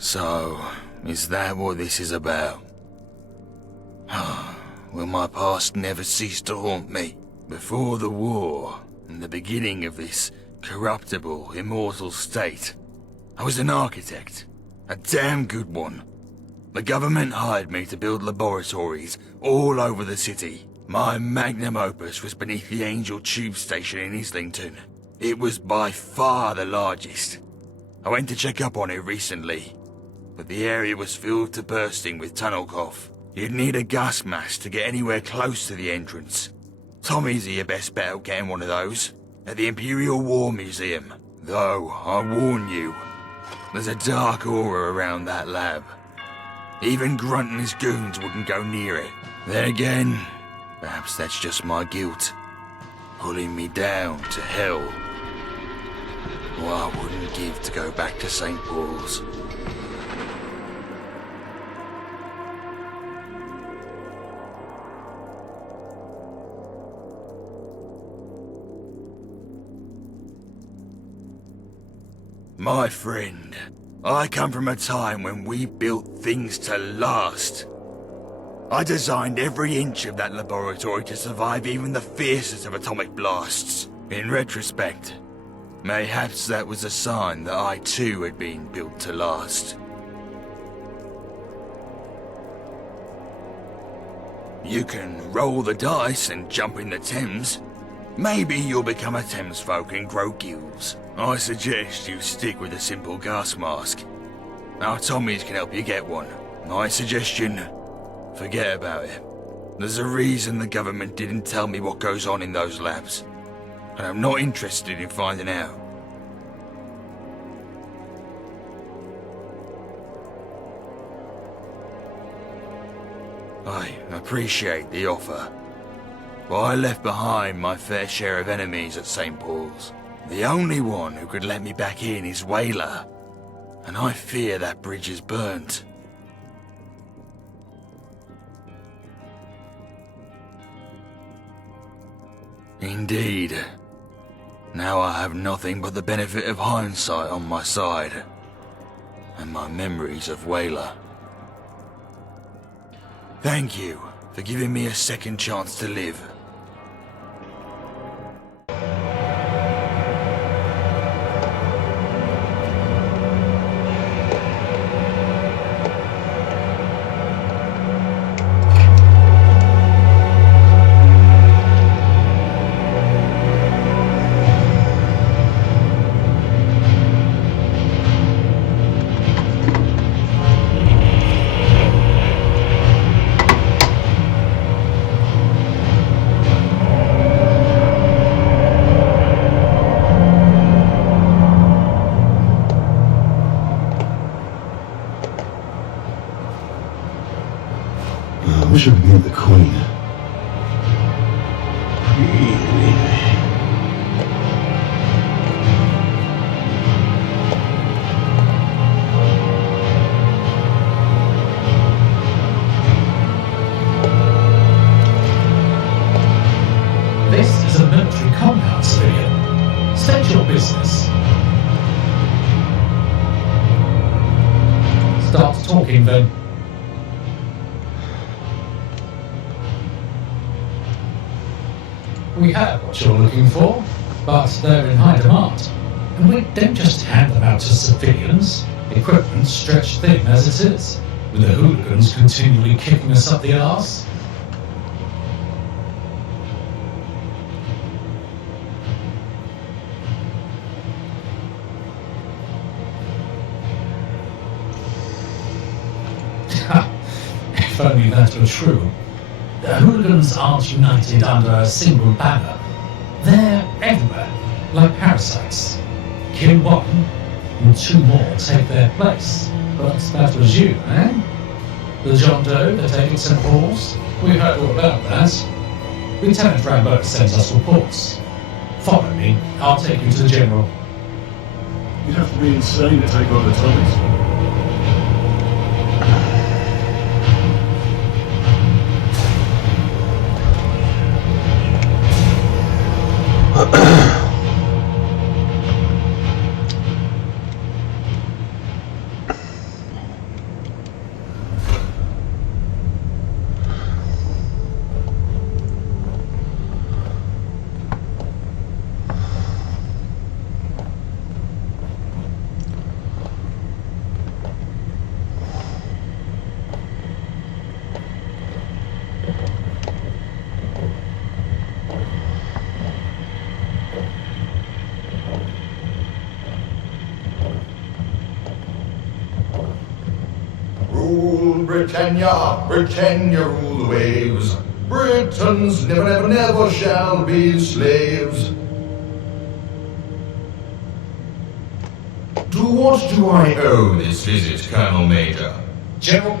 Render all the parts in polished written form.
So, is that what this is about? Will my past never cease to haunt me? Before the war, and the beginning of this corruptible, immortal state, I was an architect. A damn good one. The government hired me to build laboratories all over the city. My magnum opus was beneath the Angel Tube Station in Islington. It was by far the largest. I went to check up on it recently, but the area was filled to bursting with tunnel cough. You'd need a gas mask to get anywhere close to the entrance. Tommy's your best bet at getting one of those, at the Imperial War Museum. Though, I warn you, there's a dark aura around that lab. Even Grunt and his goons wouldn't go near it. Then again, perhaps that's just my guilt, pulling me down to hell. Well, I wouldn't give to go back to St. Paul's. My friend, I come from a time when we built things to last. I designed every inch of that laboratory to survive even the fiercest of atomic blasts. In retrospect, mayhaps that was a sign that I too had been built to last. You can roll the dice and jump in the Thames. Maybe you'll become a Thames folk and grow gills. I suggest you stick with a simple gas mask. Our Tommies can help you get one. My suggestion, forget about it. There's a reason the government didn't tell me what goes on in those labs, and I'm not interested in finding out. I appreciate the offer, but I left behind my fair share of enemies at St. Paul's. The only one who could let me back in is Whaler, and I fear that bridge is burnt. Indeed. Now I have nothing but the benefit of hindsight on my side, and my memories of Whaler. Thank you for giving me a second chance to live. I wish I could meet the Queen. This is a military compound, civilian. State your business. Start talking then. We have what you're looking for, but they're in high demand. And we don't just hand them out to civilians. Equipment stretched thin as it is, with the hooligans continually kicking us up the arse. If only that were true. The hooligans aren't united under a single banner. They're everywhere, like parasites. Kill one, and two more take their place. But that was you, eh? The John Doe that ate St. Paul's? We heard all about that. Lieutenant Rambo sent us reports. Follow me, I'll take you to the General. You'd have to be insane to take on the Tommies. rule Britannia, Britannia rule the waves. Britons never, never, never shall be slaves. To what do I owe this visit, Colonel Major? General,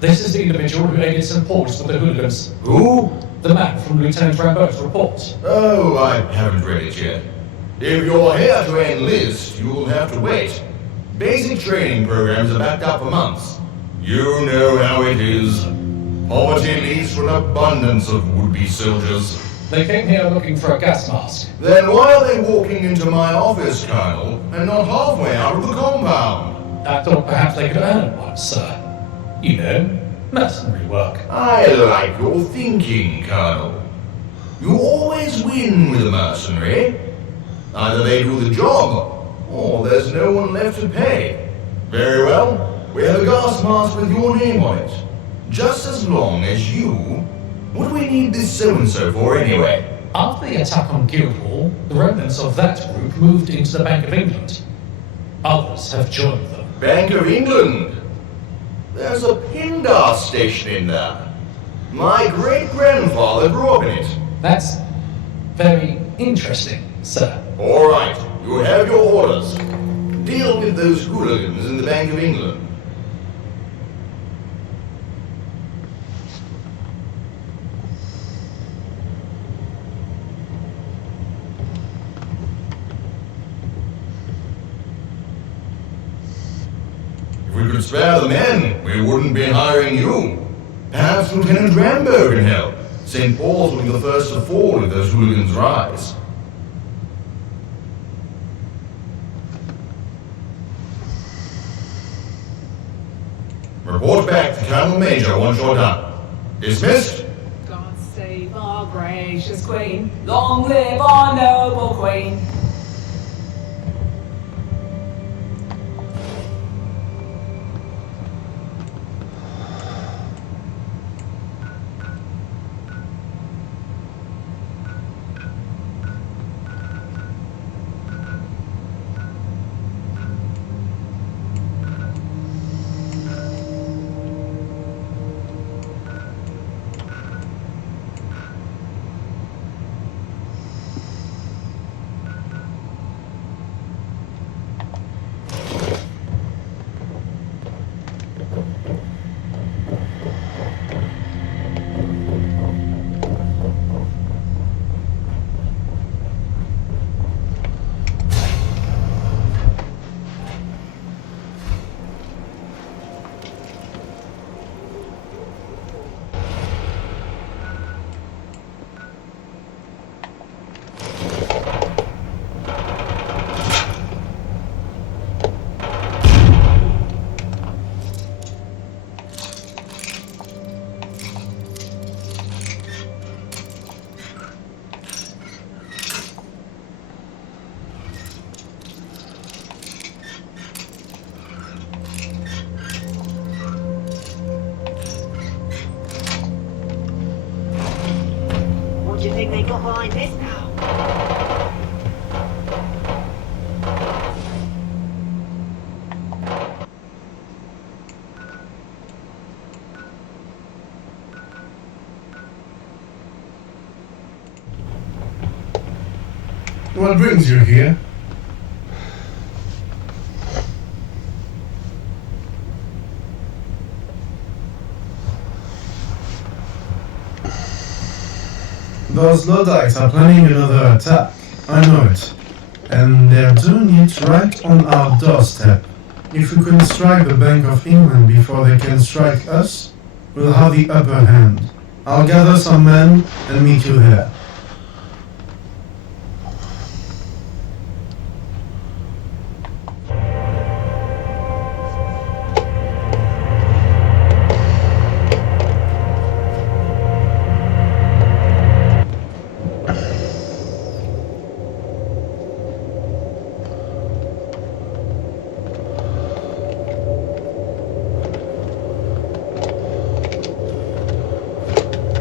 this is the individual who aided St. Paul's with the hooligans. Who? The man from Lieutenant Rambo's report. Oh, I haven't read it yet. If you're here to enlist, you'll have to wait. Basic training programs are backed up for months. You know how it is. Poverty leads to an abundance of would-be soldiers. They came here looking for a gas mask. Then why are they walking into my office, Colonel, and not halfway out of the compound? I thought perhaps they could earn one, sir. You know, mercenary work. I like your thinking, Colonel. You always win with a mercenary. Either they do the job, or there's no one left to pay. Very well, we have a gas mask with your name on it. Just as long as you... What do we need this so-and-so for anyway? After the attack on Guildhall, the remnants of that group moved into the Bank of England. Others have joined them. Bank of England? There's a Pindar station in there. My great-grandfather grew up in it. That's very interesting, sir. All right, you have your orders. Deal with those hooligans in the Bank of England. If we could spare the men, we wouldn't be hiring you. Perhaps Lieutenant Rambo can help. St. Paul's will be the first to fall if those hooligans rise. Report back to Colonel Major once you're done. Dismissed? God save our gracious Queen. Long live our noble Queen. What do you think they got behind this now? What brings you here? Those Lodites are planning another attack. I know it. And they're doing it right on our doorstep. If we can strike the Bank of England before they can strike us, we'll have the upper hand. I'll gather some men and meet you there.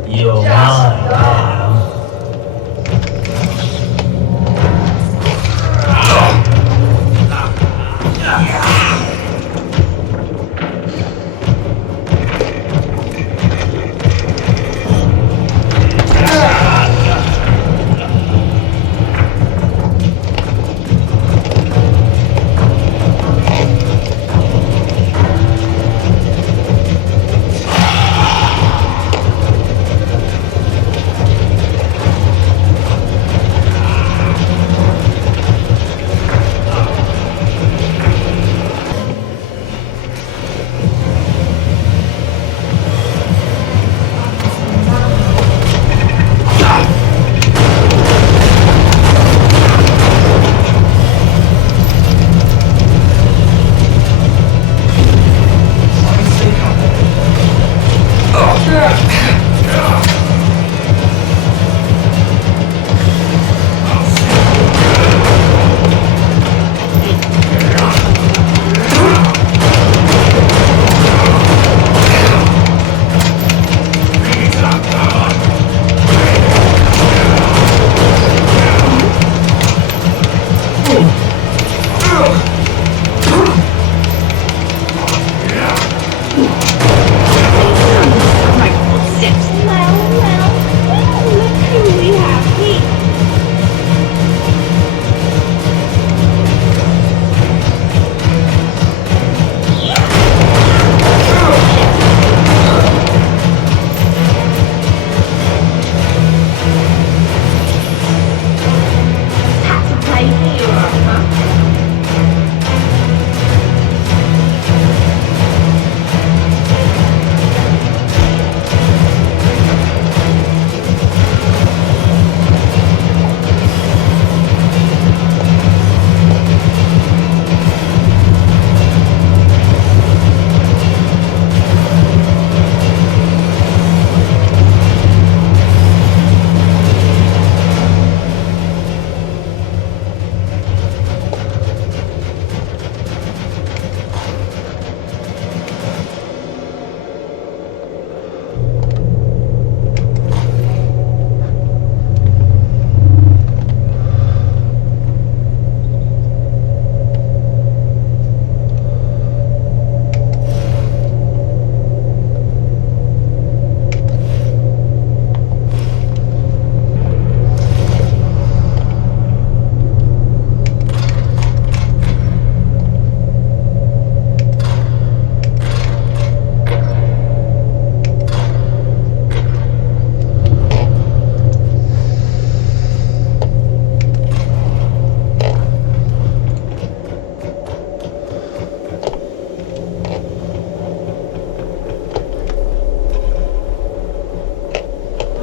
You're mine now.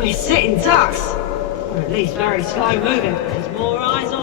We're sitting ducks. Or at least very slow moving. There's more eyes on